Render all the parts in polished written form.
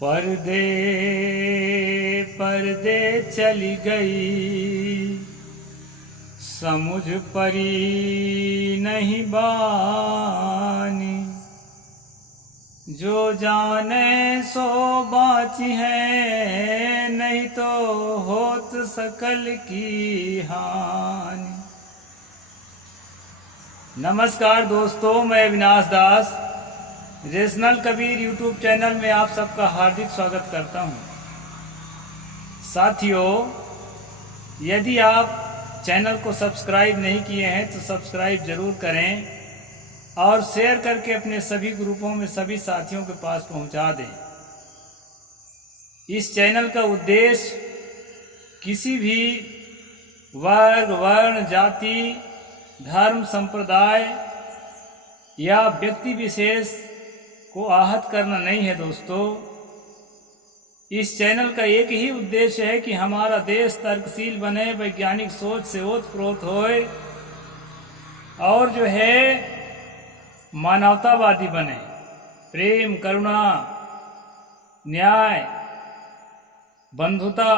पर्दे पर्दे चली गई, समुझ परी नहीं बानी। जो जाने सो बाची है, नहीं तो होत सकल की हानि। नमस्कार दोस्तों, मैं अविनाश दास रीजनल कबीर यूट्यूब चैनल में आप सबका हार्दिक स्वागत करता हूं। साथियों, यदि आप चैनल को सब्सक्राइब नहीं किए हैं तो सब्सक्राइब जरूर करें और शेयर करके अपने सभी ग्रुपों में सभी साथियों के पास पहुंचा दें। इस चैनल का उद्देश्य किसी भी वर्ग, वर्ण, जाति, धर्म, संप्रदाय या व्यक्ति विशेष को आहत करना नहीं है। दोस्तों, इस चैनल का एक ही उद्देश्य है कि हमारा देश तर्कशील बने, वैज्ञानिक सोच से ओतप्रोत होए और जो है मानवतावादी बने। प्रेम, करुणा, न्याय, बंधुता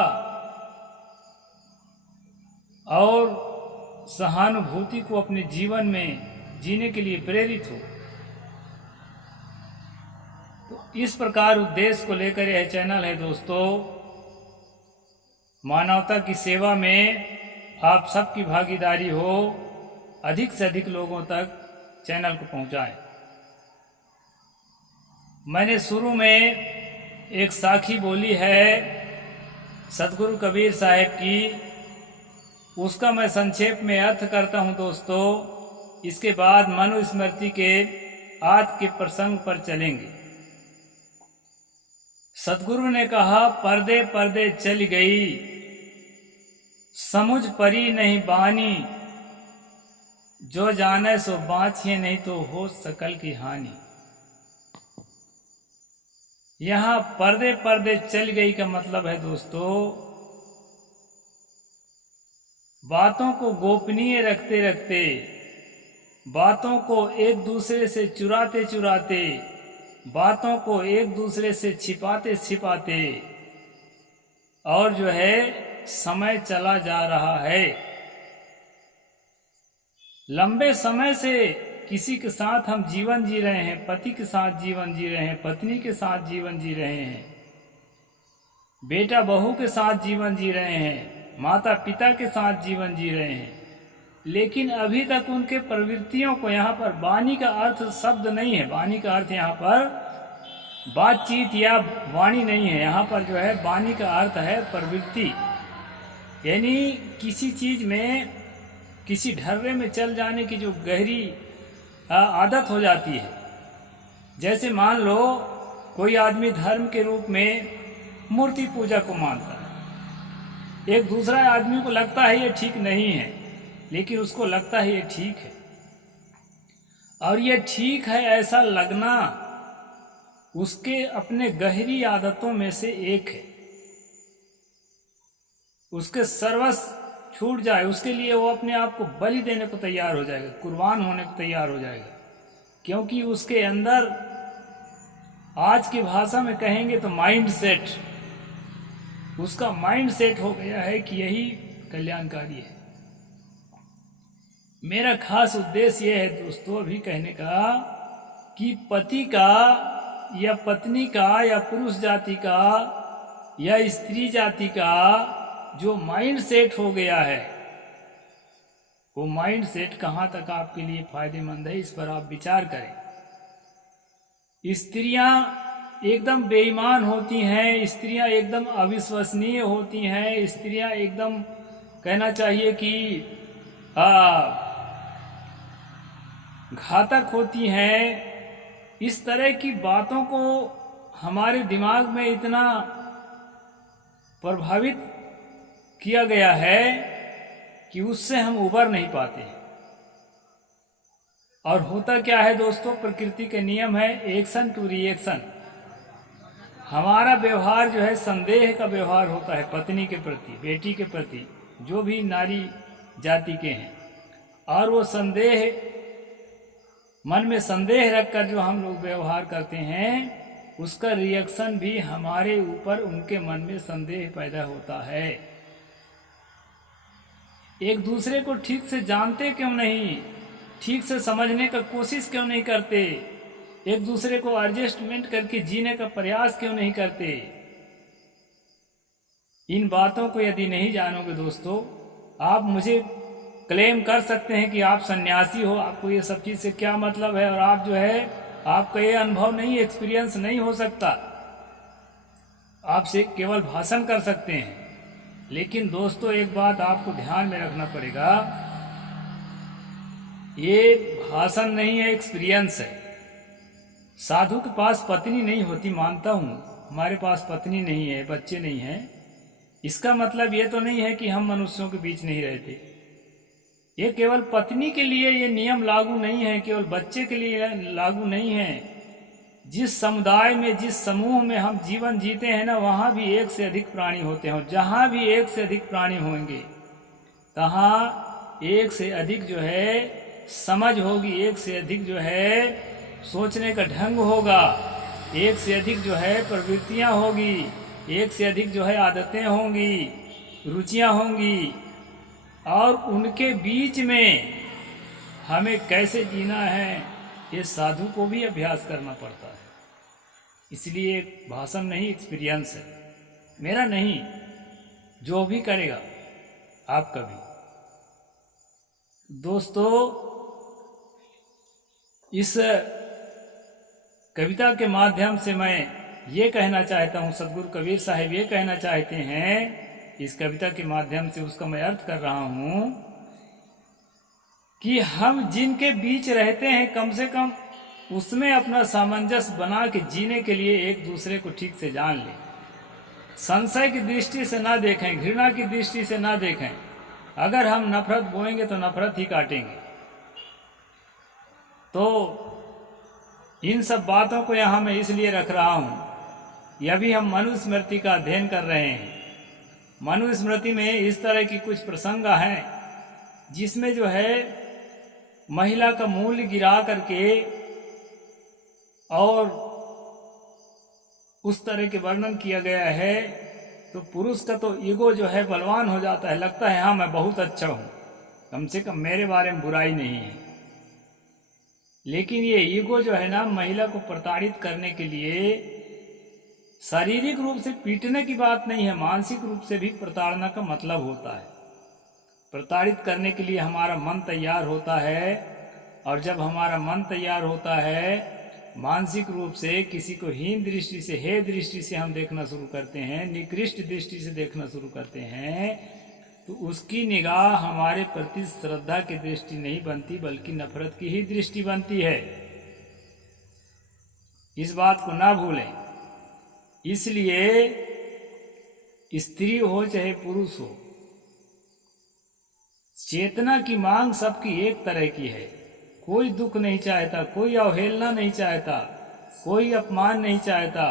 और सहानुभूति को अपने जीवन में जीने के लिए प्रेरित हो। तो इस प्रकार उद्देश्य को लेकर यह चैनल है। दोस्तों, मानवता की सेवा में आप सबकी भागीदारी हो, अधिक से अधिक लोगों तक चैनल को पहुंचाएं। मैंने शुरू में एक साखी बोली है सतगुरु कबीर साहब की, उसका मैं संक्षेप में अर्थ करता हूं। दोस्तों, इसके बाद मनुस्मृति के आज के प्रसंग पर चलेंगे। सतगुरु ने कहा, पर्दे पर्दे चली गई, समुझ परी नहीं बानी। जो जाने सो बाँचिए, नहीं तो हो सकल की हानि। यहां पर्दे पर्दे चल गई का मतलब है दोस्तों, बातों को गोपनीय रखते रखते, बातों को एक दूसरे से चुराते चुराते, बातों को एक दूसरे से छिपाते छिपाते और जो है समय चला जा रहा है। लंबे समय से किसी के साथ हम जीवन जी रहे हैं, पति के साथ जीवन जी रहे हैं, पत्नी के साथ जीवन जी रहे हैं, बेटा बहू के साथ जीवन जी रहे हैं, माता पिता के साथ जीवन जी रहे हैं, लेकिन अभी तक उनके प्रवृत्तियों को, यहाँ पर वाणी का अर्थ शब्द नहीं है, वाणी का अर्थ यहाँ पर बातचीत या वाणी नहीं है। यहाँ पर जो है वाणी का अर्थ है प्रवृत्ति, यानी किसी चीज में, किसी ढर्रे में चल जाने की जो गहरी आदत हो जाती है। जैसे मान लो कोई आदमी धर्म के रूप में मूर्ति पूजा को मानता है, एक दूसरा आदमी को लगता है ये ठीक नहीं है, लेकिन उसको लगता है ये ठीक है। और ये ठीक है ऐसा लगना उसके अपने गहरी आदतों में से एक है। उसके सर्वस्व छूट जाए, उसके लिए वो अपने आप को बलि देने को तैयार हो जाएगा, कुर्बान होने को तैयार हो जाएगा, क्योंकि उसके अंदर, आज की भाषा में कहेंगे तो माइंड सेट, उसका माइंड सेट हो गया है कि यही कल्याणकारी है। मेरा खास उद्देश्य यह है दोस्तों अभी कहने का कि पति का या पत्नी का या पुरुष जाति का या स्त्री जाति का जो माइंड सेट हो गया है, वो माइंड सेट कहाँ तक आपके लिए फायदेमंद है, इस पर आप विचार करें। स्त्रियां एकदम बेईमान होती हैं, स्त्रियां एकदम अविश्वसनीय होती हैं, स्त्रियां एकदम कहना चाहिए कि घातक होती हैं। इस तरह की बातों को हमारे दिमाग में इतना प्रभावित किया गया है कि उससे हम उबर नहीं पाते। और होता क्या है दोस्तों, प्रकृति के नियम है एक्शन टू रिएक्शन। हमारा व्यवहार जो है संदेह का व्यवहार होता है, पत्नी के प्रति, बेटी के प्रति, जो भी नारी जाति के हैं। और वो संदेह, मन में संदेह रखकर जो हम लोग व्यवहार करते हैं, उसका रिएक्शन भी हमारे ऊपर उनके मन में संदेह पैदा होता है। एक दूसरे को ठीक से जानते क्यों नहीं, ठीक से समझने का कोशिश क्यों नहीं करते, एक दूसरे को एडजस्टमेंट करके जीने का प्रयास क्यों नहीं करते। इन बातों को यदि नहीं जानोगे दोस्तों, आप मुझे क्लेम कर सकते हैं कि आप सन्यासी हो, आपको ये सब चीज़ से क्या मतलब है, और आप जो है आपका ये अनुभव नहीं, एक्सपीरियंस नहीं हो सकता, आपसे केवल भाषण कर सकते हैं। लेकिन दोस्तों एक बात आपको ध्यान में रखना पड़ेगा, ये भाषण नहीं है, एक्सपीरियंस है। साधु के पास पत्नी नहीं होती, मानता हूँ, हमारे पास पत्नी नहीं है, बच्चे नहीं हैं, इसका मतलब ये तो नहीं है कि हम मनुष्यों के बीच नहीं रहते। ये केवल पत्नी के लिए ये नियम लागू नहीं है, केवल बच्चे के लिए लागू नहीं है। जिस समुदाय में, जिस समूह में हम जीवन जीते हैं ना, वहाँ भी एक से अधिक प्राणी होते हैं, और जहाँ भी एक से अधिक प्राणी होंगे तहाँ एक से अधिक जो है समझ होगी, एक से अधिक जो है सोचने का ढंग होगा, एक से अधिक जो है प्रवृत्तियाँ होगी, एक से अधिक जो है आदतें होंगी, रुचियाँ होंगी, और उनके बीच में हमें कैसे जीना है ये साधु को भी अभ्यास करना पड़ता है। इसलिए भाषण नहीं, एक्सपीरियंस है, मेरा नहीं, जो भी करेगा आपका भी। दोस्तों इस कविता के माध्यम से मैं ये कहना चाहता हूँ, सदगुरु कबीर साहब ये कहना चाहते हैं, इस कविता के माध्यम से उसका मैं अर्थ कर रहा हूँ कि हम जिनके बीच रहते हैं कम से कम उसमें अपना सामंजस्य बना के जीने के लिए एक दूसरे को ठीक से जान लें। संशय की दृष्टि से ना देखें, घृणा की दृष्टि से ना देखें। अगर हम नफरत बोएंगे तो नफरत ही काटेंगे। तो इन सब बातों को यहाँ मैं इसलिए रख रहा हूँ, यह भी हम मनुस्मृति का अध्ययन कर रहे हैं। मनुस्मृति में इस तरह की कुछ प्रसंग हैं जिसमें जो है महिला का मूल्य गिरा करके और उस तरह के वर्णन किया गया है, तो पुरुष का तो ईगो जो है बलवान हो जाता है, लगता है हाँ मैं बहुत अच्छा हूँ, कम से कम मेरे बारे में बुराई नहीं है। लेकिन ये ईगो जो है ना, महिला को प्रताड़ित करने के लिए शारीरिक रूप से पीटने की बात नहीं है, मानसिक रूप से भी प्रताड़ना का मतलब होता है। प्रताड़ित करने के लिए हमारा मन तैयार होता है, और जब हमारा मन तैयार होता है मानसिक रूप से किसी को हीन दृष्टि से, हे दृष्टि से हम देखना शुरू करते हैं, निकृष्ट दृष्टि से देखना शुरू करते हैं, तो उसकी निगाह हमारे प्रति श्रद्धा की दृष्टि नहीं बनती, बल्कि नफरत की ही दृष्टि बनती है। इस बात को ना भूलें। इसलिए स्त्री हो चाहे पुरुष हो, चेतना की मांग सबकी एक तरह की है। कोई दुख नहीं चाहता, कोई अवहेलना नहीं चाहता, कोई अपमान नहीं चाहता,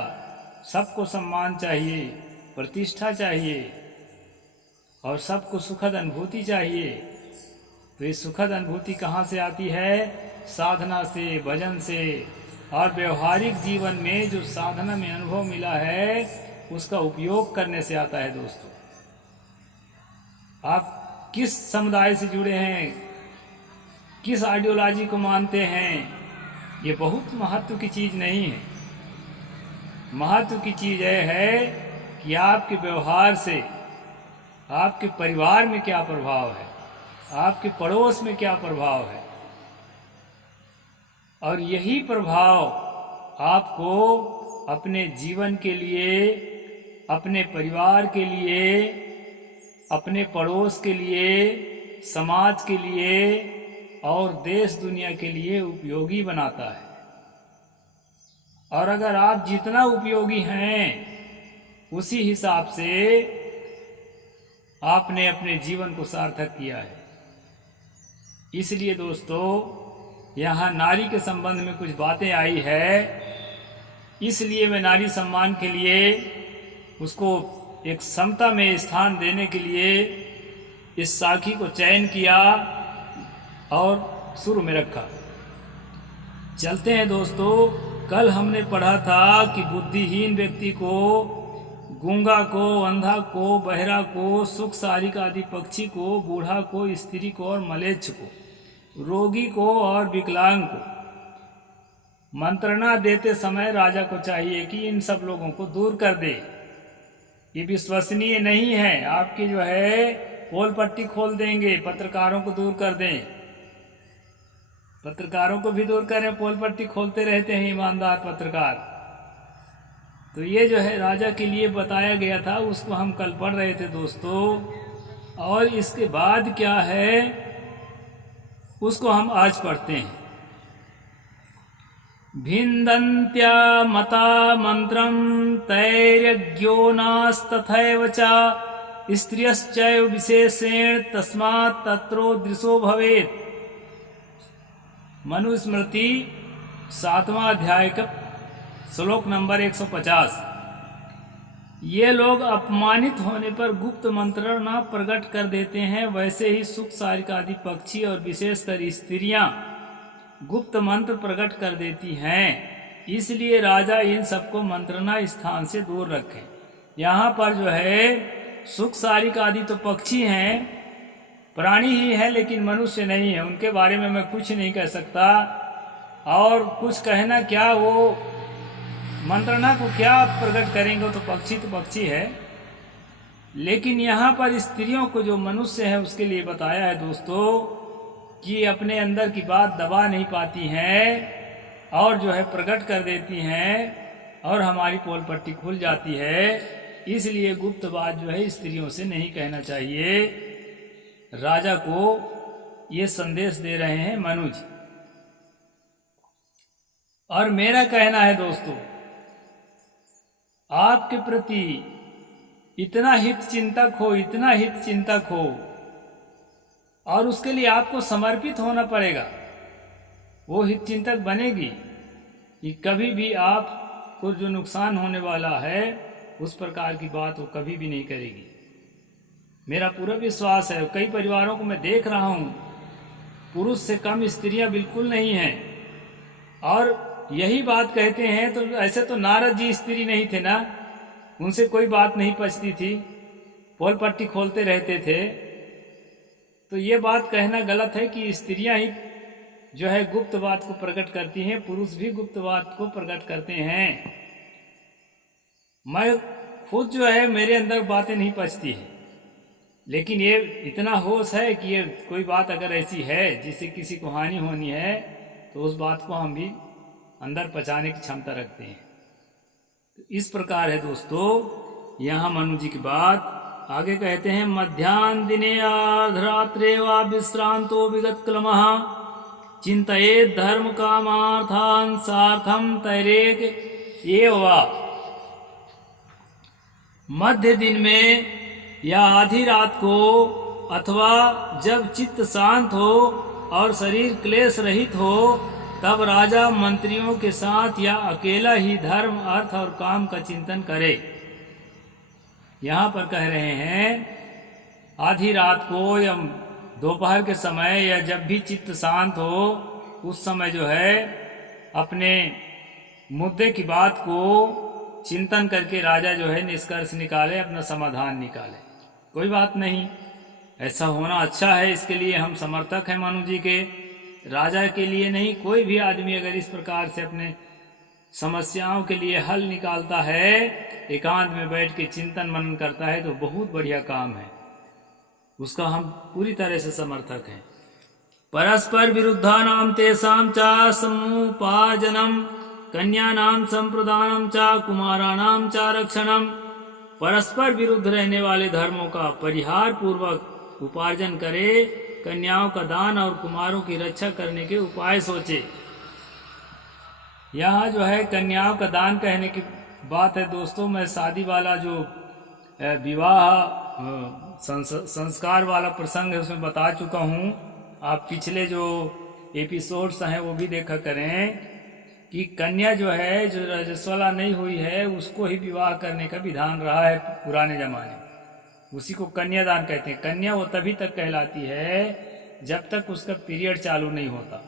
सबको सम्मान चाहिए, प्रतिष्ठा चाहिए, और सबको सुखद अनुभूति चाहिए। तो ये सुखद अनुभूति कहाँ से आती है? साधना से, भजन से, और व्यवहारिक जीवन में जो साधना में अनुभव मिला है उसका उपयोग करने से आता है। दोस्तों आप किस समुदाय से जुड़े हैं, किस आइडियोलॉजी को मानते हैं, ये बहुत महत्व की चीज़ नहीं है। महत्व की चीज़ यह है कि आपके व्यवहार से आपके परिवार में क्या प्रभाव है, आपके पड़ोस में क्या प्रभाव है, और यही प्रभाव आपको अपने जीवन के लिए, अपने परिवार के लिए, अपने पड़ोस के लिए, समाज के लिए और देश दुनिया के लिए उपयोगी बनाता है। और अगर आप जितना उपयोगी हैं उसी हिसाब से आपने अपने जीवन को सार्थक किया है। इसलिए दोस्तों यहाँ नारी के संबंध में कुछ बातें आई है, इसलिए मैं नारी सम्मान के लिए उसको एक समता में स्थान देने के लिए इस साखी को चयन किया और शुरू में रखा। चलते हैं दोस्तों कल हमने पढ़ा था कि बुद्धिहीन व्यक्ति को, गूंगा को, अंधा को, बहरा को, सुख सारिक आदि पक्षी को, बूढ़ा को, स्त्री को और मलेच्छ को, रोगी को और विकलांग को मंत्रणा देते समय राजा को चाहिए कि इन सब लोगों को दूर कर दे। ये विश्वसनीय नहीं है। आपकी जो है पोल पट्टी खोल देंगे, पत्रकारों को दूर कर दें, पत्रकारों को भी दूर करें, पोल पट्टी खोलते रहते हैं ईमानदार पत्रकार। तो ये जो है राजा के लिए बताया गया था, उसको हम कल पढ़ रहे थे दोस्तों। और इसके बाद क्या है उसको हम आज पढ़ते हैं। भिन्दन्त्या मता मंत्रं तैर्यज्ञो नास्तथैव च स्त्रियश्चैव विशेषेण तस्मात् तत्रोदृशो भवेत्। मनुस्मृति 7वां अध्याय का श्लोक नंबर 150। ये लोग अपमानित होने पर गुप्त मंत्रणा प्रकट कर देते हैं, वैसे ही सुख सारिक आदि पक्षी और विशेषकर स्त्रियां गुप्त मंत्र प्रकट कर देती हैं। इसलिए राजा इन सबको मंत्रणा स्थान से दूर रखें। यहाँ पर जो है सुख सारिक आदि तो पक्षी हैं, प्राणी ही है, लेकिन मनुष्य नहीं है। उनके बारे में मैं कुछ नहीं कह सकता, और कुछ कहना क्या, वो मंत्रणा को क्या प्रकट करेंगे, तो पक्षी है। लेकिन यहाँ पर स्त्रियों को, जो मनुष्य है, उसके लिए बताया है दोस्तों कि अपने अंदर की बात दबा नहीं पाती हैं और जो है प्रकट कर देती हैं, और हमारी पोल पट्टी खुल जाती है। इसलिए गुप्त बात जो है स्त्रियों से नहीं कहना चाहिए। राजा को ये संदेश दे रहे हैं मनुज। और मेरा कहना है दोस्तों, आपके प्रति इतना हित चिंतक हो, इतना हित चिंतक हो, और उसके लिए आपको समर्पित होना पड़ेगा। वो हित चिंतक बनेगी कि कभी भी आपको जो नुकसान होने वाला है उस प्रकार की बात वो कभी भी नहीं करेगी। मेरा पूरा विश्वास है। कई परिवारों को मैं देख रहा हूँ, पुरुष से कम स्त्रियां बिल्कुल नहीं हैं, और यही बात कहते हैं। तो ऐसे तो नारद जी स्त्री नहीं थे ना, उनसे कोई बात नहीं पचती थी, पोल पट्टी खोलते रहते थे। तो ये बात कहना गलत है कि स्त्रियां ही जो है गुप्त बात को प्रकट करती हैं, पुरुष भी गुप्त बात को प्रकट करते हैं। मैं खुद जो है मेरे अंदर बातें नहीं पचती है, लेकिन ये इतना होश है कि ये कोई बात अगर ऐसी है जिससे किसी को हानि होनी है, तो उस बात को हम भी अंदर पचाने की क्षमता रखते हैं। तो इस प्रकार है दोस्तों यहाँ मनु जी की बात। आगे कहते हैं, मध्याह्न दिने अर्धरात्रे वा विश्रांतो विगत क्लमः चिंतयेत् धर्म कामार्थान् सार्थम तैरेक एव वा। मध्य दिन में या आधी रात को, अथवा जब चित्त शांत हो और शरीर क्लेश रहित हो, तब राजा मंत्रियों के साथ या अकेला ही धर्म, अर्थ और काम का चिंतन करे। यहाँ पर कह रहे हैं आधी रात को या दोपहर के समय या जब भी चित्त शांत हो, उस समय जो है अपने मुद्दे की बात को चिंतन करके राजा जो है निष्कर्ष निकाले, अपना समाधान निकाले। कोई बात नहीं, ऐसा होना अच्छा है। इसके लिए हम समर्थक हैं मनु जी के। राजा के लिए नहीं, कोई भी आदमी अगर इस प्रकार से अपने समस्याओं के लिए हल निकालता है, एकांत में बैठ के चिंतन मनन करता है, तो बहुत बढ़िया काम है, उसका हम पूरी तरह से समर्थक हैं। परस्पर विरुद्धानां तेषां च समुपार्जनम कन्यानां संप्रदानम च कुमाराणां च रक्षणम। परस्पर विरुद्ध रहने वाले धर्मों का परिहार पूर्वक उपार्जन करे, कन्याओं का दान और कुमारों की रक्षा करने के उपाय सोचे। यहाँ जो है कन्याओं का दान कहने की बात है दोस्तों। मैं शादी वाला जो विवाह संस्कार वाला प्रसंग है उसमें बता चुका हूँ। आप पिछले जो एपिसोड्स हैं वो भी देखा करें कि कन्या जो है, जो रजस्वला नहीं हुई है, उसको ही विवाह करने का विधान रहा है पुराने जमाने में। उसी को कन्यादान कहते हैं। कन्या वो तभी तक कहलाती है जब तक उसका पीरियड चालू नहीं होता।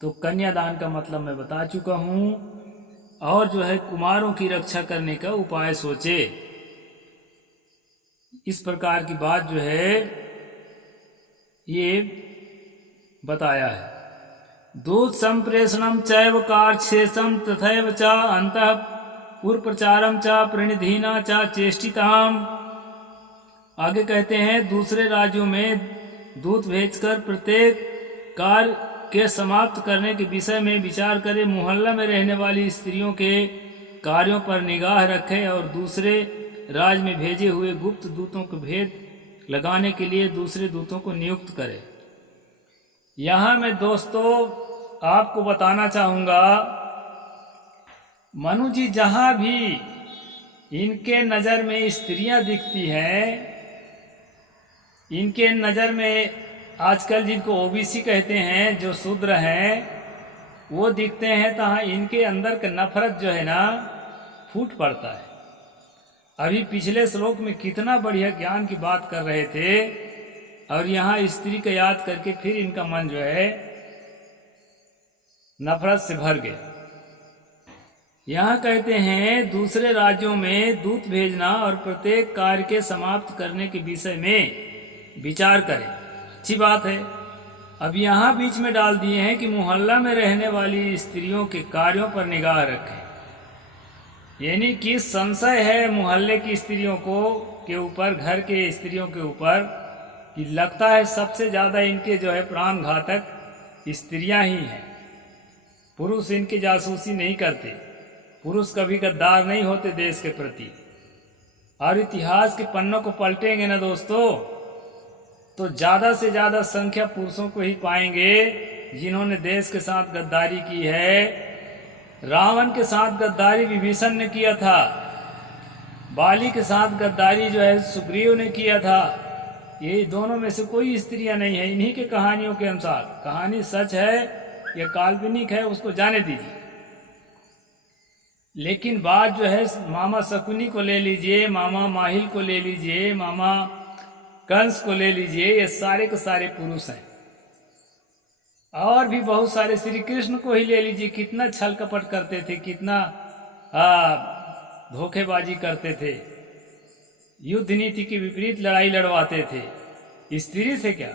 तो कन्यादान का मतलब मैं बता चुका हूँ। और जो है कुमारों की रक्षा करने का उपाय सोचे। इस प्रकार की बात जो है ये बताया है। दूत संप्रेषणम चैव कार्क्षेषम तथैव च अंतः पुरप्रचारम च प्रणिधीना च चेष्टिताम। आगे कहते हैं दूसरे राज्यों में दूत भेजकर प्रत्येक कार्य के समाप्त करने के विषय में विचार करे, मोहल्ला में रहने वाली स्त्रियों के कार्यों पर निगाह रखे और दूसरे राज्य में भेजे हुए गुप्त दूतों को भेद लगाने के लिए दूसरे दूतों को नियुक्त करे। यहाँ मैं दोस्तों आपको बताना चाहूँगा, मनु जी जहाँ भी इनके नज़र में स्त्रियाँ दिखती हैं, इनके नज़र में आजकल जिनको ओबीसी कहते हैं, जो शूद्र हैं, वो दिखते हैं, तो इनके अंदर का नफरत जो है ना फूट पड़ता है। अभी पिछले श्लोक में कितना बढ़िया ज्ञान की बात कर रहे थे और यहाँ स्त्री को याद करके फिर इनका मन जो है नफरत से भर गया। यहाँ कहते हैं दूसरे राज्यों में दूत भेजना और प्रत्येक कार्य के समाप्त करने के विषय में विचार करें। अच्छी बात है। अब यहाँ बीच में डाल दिए हैं कि मोहल्ला में रहने वाली स्त्रियों के कार्यों पर निगाह रखें। यानी कि संशय है मोहल्ले की स्त्रियों को के ऊपर, घर के स्त्रियों के ऊपर, कि लगता है सबसे ज़्यादा इनके जो है प्राण घातक स्त्रियां ही हैं। पुरुष इनकी जासूसी नहीं करते, पुरुष कभी गद्दार नहीं होते देश के प्रति। और इतिहास के पन्नों को पलटेंगे ना दोस्तों, तो ज़्यादा से ज़्यादा संख्या पुरुषों को ही पाएंगे जिन्होंने देश के साथ गद्दारी की है। रावण के साथ गद्दारी विभीषण ने किया था, बाली के साथ गद्दारी जो है सुग्रीव ने किया था। ये दोनों में से कोई स्त्रियां नहीं है। इन्हीं के कहानियों के अनुसार, कहानी सच है या काल्पनिक है उसको जाने दीजिए, लेकिन बात जो है मामा शकुनी को ले लीजिए, मामा माहिल को ले लीजिए, मामा कंस को ले लीजिए, ये सारे के सारे पुरुष हैं। और भी बहुत सारे, श्री कृष्ण को ही ले लीजिए, कितना छल कपट करते थे, कितना धोखेबाजी करते थे, युद्ध नीति के विपरीत लड़ाई लड़वाते थे। स्त्री से क्या,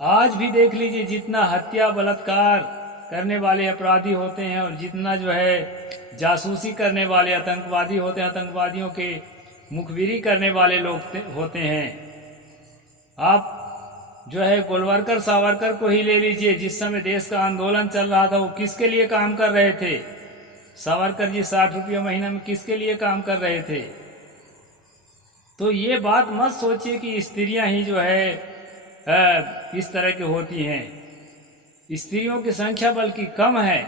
आज भी देख लीजिए जितना हत्या बलात्कार करने वाले अपराधी होते हैं और जितना जो है जासूसी करने वाले आतंकवादी होते हैं, आतंकवादियों के मुखबिरी करने वाले लोग होते हैं। आप जो है गोलवरकर सावरकर को ही ले लीजिए, जिस समय देश का आंदोलन चल रहा था वो किसके लिए काम कर रहे थे? सावरकर जी 60 रुपये महीना में किसके लिए काम कर रहे थे? तो ये बात मत सोचिए कि स्त्रियां ही जो है इस तरह की होती हैं। स्त्रियों की संख्या बल्कि कम है,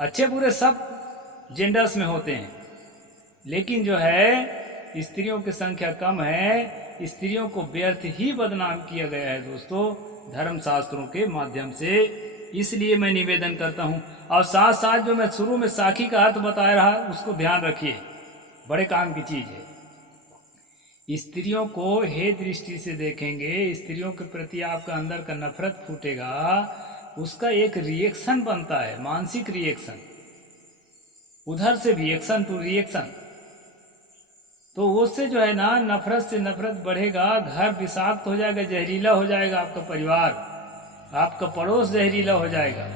अच्छे बुरे सब जेंडर्स में होते हैं, लेकिन जो है स्त्रियों की संख्या कम है। स्त्रियों को व्यर्थ ही बदनाम किया गया है दोस्तों धर्मशास्त्रों के माध्यम से। इसलिए मैं निवेदन करता हूँ, और साथ साथ जो मैं शुरू में साखी का अर्थ बताया रहा उसको ध्यान रखिए, बड़े काम की चीज़ है। स्त्रियों को हे दृष्टि से देखेंगे, स्त्रियों के प्रति आपका अंदर का नफरत फूटेगा, उसका एक रिएक्शन बनता है, मानसिक रिएक्शन, उधर से रिएक्शन टू रिएक्शन। तो उससे जो है ना नफरत से नफरत बढ़ेगा, घर विषाक्त हो जाएगा, जहरीला हो जाएगा, आपका परिवार, आपका पड़ोस जहरीला हो जाएगा,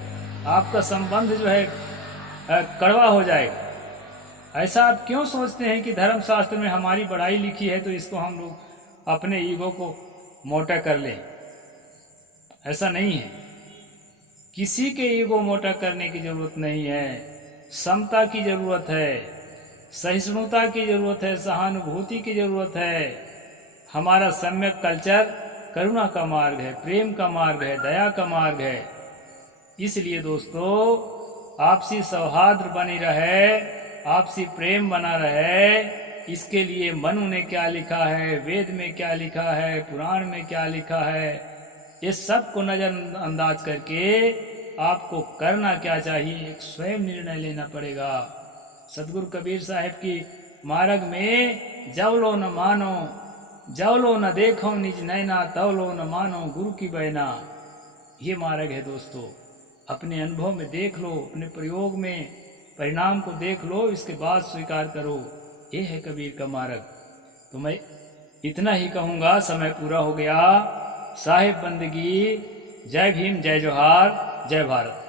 आपका संबंध जो है कड़वा हो जाएगा। ऐसा आप क्यों सोचते हैं कि धर्मशास्त्र में हमारी पढ़ाई लिखी है तो इसको हम लोग अपने ईगो को मोटा कर लें? ऐसा नहीं है, किसी के ईगो मोटा करने की जरूरत नहीं है। समता की जरूरत है, सहिष्णुता की जरूरत है, सहानुभूति की जरूरत है। हमारा सम्यक कल्चर करुणा का मार्ग है, प्रेम का मार्ग है, दया का मार्ग है। इसलिए दोस्तों आपसी सौहार्द बनी रहे, आपसी प्रेम बना रहे, इसके लिए मनु ने क्या लिखा है, वेद में क्या लिखा है, पुराण में क्या लिखा है, ये सब को नज़रअंदाज करके आपको करना क्या चाहिए, एक स्वयं निर्णय लेना पड़ेगा। सदगुरु कबीर साहब की मार्ग में जब लो न मानो, जब लो न देखो निज नैना, तब लो न मानो गुरु की बहना, ये मार्ग है दोस्तों। अपने अनुभव में देख लो, अपने प्रयोग में परिणाम को देख लो, इसके बाद स्वीकार करो। ये है कबीर का मार्ग। तो मैं इतना ही कहूँगा, समय पूरा हो गया। साहिब बंदगी। जय भीम, जय जोहार, जय भारत।